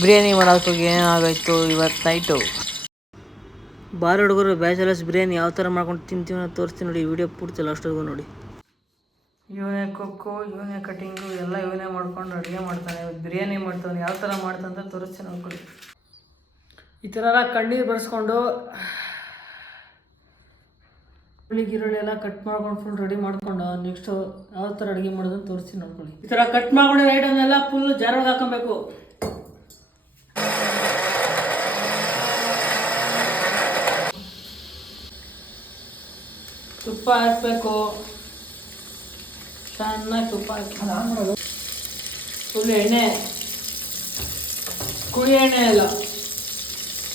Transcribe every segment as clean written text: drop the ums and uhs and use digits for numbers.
ಬಿರಿಯಾನಿ ಮಾಡೋಕ್ಕೆ ಏನಾಗೋಯ್ತು ಇವತ್ತು night. Bar ಹುಡುಗರು ಬ್ಯಾಚಲರ್ಸ್ ಬಿರಿಯಾನಿ ಯಾವ ಥರ ಮಾಡ್ಕೊಂಡು ತಿಂತೀವಿ ಅಂತ ತೋರಿಸ್ತೀನಿ ನೋಡಿ. ವಿಡಿಯೋ ಪೂರ್ತಿ ಲಾಸ್ಟ್ವರೆಗೂ ನೋಡಿ. ಇವನೇ ಕುಕ್ಕು, ಇವನೇ ಕಟಿಂಗು, ಎಲ್ಲ ಇವನೇ ಮಾಡ್ಕೊಂಡು ಅಡುಗೆ ಮಾಡ್ತಾನೆ. ಇವತ್ತು ಬಿರಿಯಾನಿ ಮಾಡ್ತಾನೆ. ಯಾವ ಥರ ಮಾಡ್ತಾನೆ ಅಂತ ತೋರಿಸ್ತೀನಿ ನೋಡ್ಕೊಳ್ಳಿ. ಈ ಥರ ಎಲ್ಲ ಕಣ್ಣೀರು ಬರ್ಸ್ಕೊಂಡು ಈರುಳ್ಳಿ ಎಲ್ಲ ಕಟ್ ಮಾಡ್ಕೊಂಡು ಫುಲ್ ರೆಡಿ ಮಾಡ್ಕೊಂಡು ನೆಕ್ಸ್ಟು ಯಾವ ಥರ ಅಡುಗೆ ಮಾಡೋದನ್ನು ತೋರಿಸ್ತೀನಿ ನೋಡ್ಕೊಳ್ಳಿ. ಈ ಥರ ಕಟ್ ಮಾಡ್ಕೊಂಡಿರೋ ಐಟಮ್ನೆಲ್ಲ ಫುಲ್ ಜಾರೊಳಗೆ ಹಾಕೊಬೇಕು. ತುಪ್ಪ ಹಾಕಬೇಕು, ಚೆನ್ನಾಗಿ ತುಪ್ಪ ಹಾಕಿ ಫುಲ್ ಎಣ್ಣೆ, ಕುಳಿ ಎಣ್ಣೆ ಅಲ್ಲ,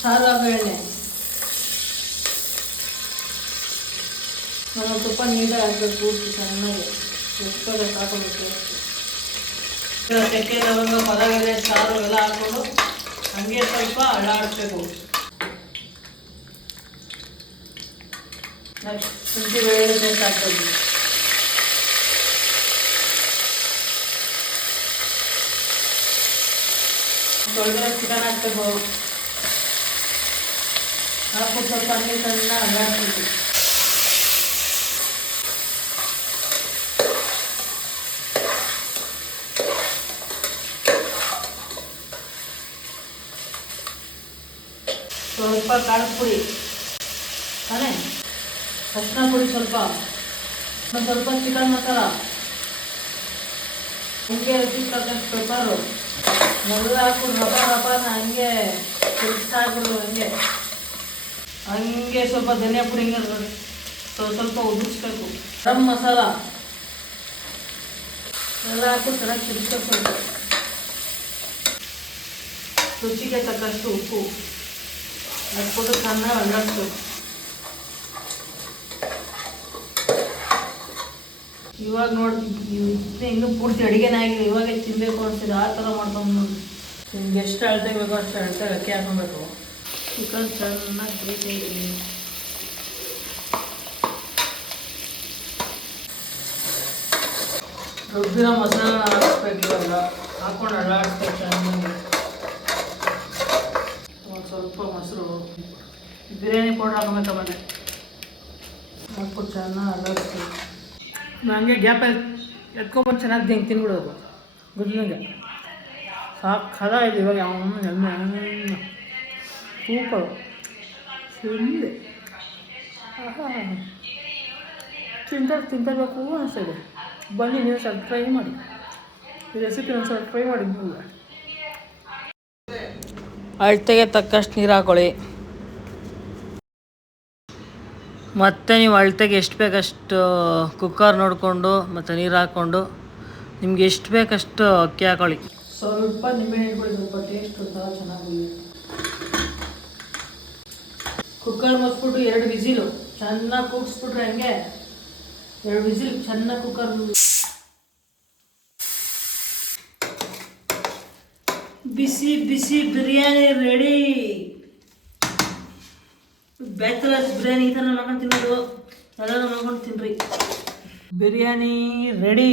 ಸಾರಾಗ ಎಣ್ಣೆ. ನಾವು ತುಪ್ಪ ನೀಟಾಗಿ ಹಾಕ್ಬೇಕು, ಪೂರ್ತಿ ಚೆನ್ನಾಗಿ ತುಪ್ಪದ ಹಾಕೋಬೇಕು. ಚಕ್ಕೆ ಲವಂಗ ಪದಗೆಲೆ ಸಾರು ಎಲ್ಲ ಹಾಕ್ಕೊಂಡು ಹಂಗೆ ಸ್ವಲ್ಪ ಅಳ್ಳಾಡಿಸ್ಬೇಕು. ನೆಕ್ಸ್ಟ್ ಶುಂಠಿ ಬೆಳ್ಳುಳ್ಳಿ ಪೇಸ್ಟ್ ಹಾಕ್ಬೇಕು. ಒಳಗಡೆ ಚಿಕನ್ ಹಾಕ್ಬೇಕು. ಹಾಕ್ಬಿಟ್ಟು ಸ್ವಲ್ಪ ನೀರು ಸಣ್ಣ ಅಳ್ಳಾಡಿಸ್ಬೇಕು. ಸ್ವಲ್ಪ ಖಾರದ ಪುಡಿ ತಾನೇ, ಅರಿಶಿನ ಪುಡಿ ಸ್ವಲ್ಪ, ಸ್ವಲ್ಪ ಚಿಕನ್ ಮಸಾಲ, ಹಂಗೆ ರುಚಿಗೆ ತಕ್ಕಂಥ ಪೆಪ್ಪರು ಎಲ್ಲ ಹಾಕ್ಬಿಟ್ಟು ರಪಾನ ಹಂಗೆ ತಿರುಗಿಸ್ತಾಕ್ಬಿಡು. ಹಂಗೆ ಸ್ವಲ್ಪ ಧನಿಯಾ ಪುಡಿ ಹಿಂಗೆ ಸ್ವಲ್ಪ ಉದುರಿಸ್ಬೇಕು. ಗರಂ ಮಸಾಲ ಎಲ್ಲ ಹಾಕ್ಬಿಟ್ಟು ಚೆನ್ನಾಗಿ ತಿರುಗಿಸ್ಬೇಕು. ಸ್ವಲ್ಪ ರುಚಿಗೆ ತಕ್ಕಷ್ಟು ಉಪ್ಪು ಹಾಕ್ಬಿಟ್ಟು ಚೆನ್ನಾಗಿ ಅಳ್ಳಾಡಿಸ್ಬೇಕು. ಇವಾಗ ನೋಡಿ ಇನ್ನೂ ಪೂರ್ತಿ ಅಡುಗೆನೇ ಆಗಿದೆ, ಇವಾಗೇ ತಿನ್ನಬೇಕು ಅನಿಸ್ತಿದೆ. ಆ ಥರ ಮಾಡ್ಕೊಂಡು ನೋಡಿ. ನಿಮ್ಗೆ ಎಷ್ಟು ಅಳತೆ ಬೇಕೋ ಅಷ್ಟು ಅಳತೆ ಅಕ್ಕಿ ಹಾಕೊಬೇಕು. ಚಿಕನ್ ಚೆನ್ನಾಗಿ ಬೇಯಿಸಿ ರುಬ್ಬಿರೋ ಮಸಾಲ ಹಾಕ್ಬೇಕು. ಇವಾಗ ಹಾಕ್ಕೊಂಡು ಅಳ್ಳಾಡಿಸ್ಬೇಕು ಚೆನ್ನಾಗಿ. ಸ್ವಲ್ಪ ಮೊಸರು, ಬಿರಿಯಾನಿ ಪೌಡರ್ ಹಾಕೋಬೇಕು. ಆಮೇಲೆ ಹಾಕ್ಬಿಟ್ಟು ಚೆನ್ನಾಗಿ ಅಳ್ಳಾಡಿಸ್ಬೇಕು. ಹಂಗೆ ಗ್ಯಾಪಲ್ಲಿ ಎತ್ಕೊಬಂದು ಚೆನ್ನಾಗಿ ಹೆಂಗೆ ತಿನ್ಬಿಡೋದು ಗುದ್ಲಂಗೆ. ಸಾಕು ಕದ ಇದೆ ಇವಾಗ. ಸೂಪರು ತಿಂದೆ ತಿಂತಬೇಕು ಅನಿಸ್ತಾಯಿದೆ. ಬನ್ನಿ ನೀವು ಸ್ವಲ್ಪ ಟ್ರೈ ಮಾಡಿ. ಈ ರೆಸಿಪಿ ಒಂದು ಸ್ವಲ್ಪ ಟ್ರೈ ಮಾಡಿ. ನೀವು ಅಳತೆಗೆ ತಕ್ಕಷ್ಟು ನೀರು ಹಾಕೊಳ್ಳಿ. ಮತ್ತು ನೀವು ಅಳತೆಗೆ ಎಷ್ಟು ಬೇಕಷ್ಟು ಕುಕ್ಕರ್ ನೋಡಿಕೊಂಡು ಮತ್ತು ನೀರು ಹಾಕ್ಕೊಂಡು ನಿಮ್ಗೆ ಎಷ್ಟು ಬೇಕಷ್ಟು ಅಕ್ಕಿ ಹಾಕೊಳ್ಳಿ. ಸ್ವಲ್ಪ ನಿಂಬೆಹಣ್ಣು ಇಟ್ಕೊಳ್ಳಿ, ಸ್ವಲ್ಪ ಟೇಸ್ಟ್ ಒಂಥರ ಚೆನ್ನಾಗಿ. ಕುಕ್ಕರ್ ಮುಚ್ಬಿಟ್ಟು 2 ವಿಸಿಲು ಚೆನ್ನಾಗಿ ಕೂಗಿಸ್ಬಿಟ್ರೆ ಹಂಗೆ 2 ವಿಸಿಲ್ ಚೆನ್ನಾಗಿ ಕುಕ್ಕರ್. ಬಿಸಿ ಬಿಸಿ ಬಿರಿಯಾನಿ ರೆಡಿ. ಬ್ಯಾಚಲರ್ಸ್ ಬಿರಿಯಾನಿ ಈ ಥರ ಮಾಡ್ಕೊಂಡು ತಿನ್ನೋದು, ಎಲ್ಲರೂ ಮಾಡ್ಕೊಂಡು ತಿನ್ನಿರಿ. ಬಿರಿಯಾನಿ ರೆಡಿ.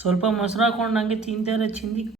ಸ್ವಲ್ಪ ಮೊಸರು ಹಾಕ್ಕೊಂಡು ಹಂಗೆ ತಿಂತಾರೆ ಚಿಂದಿ.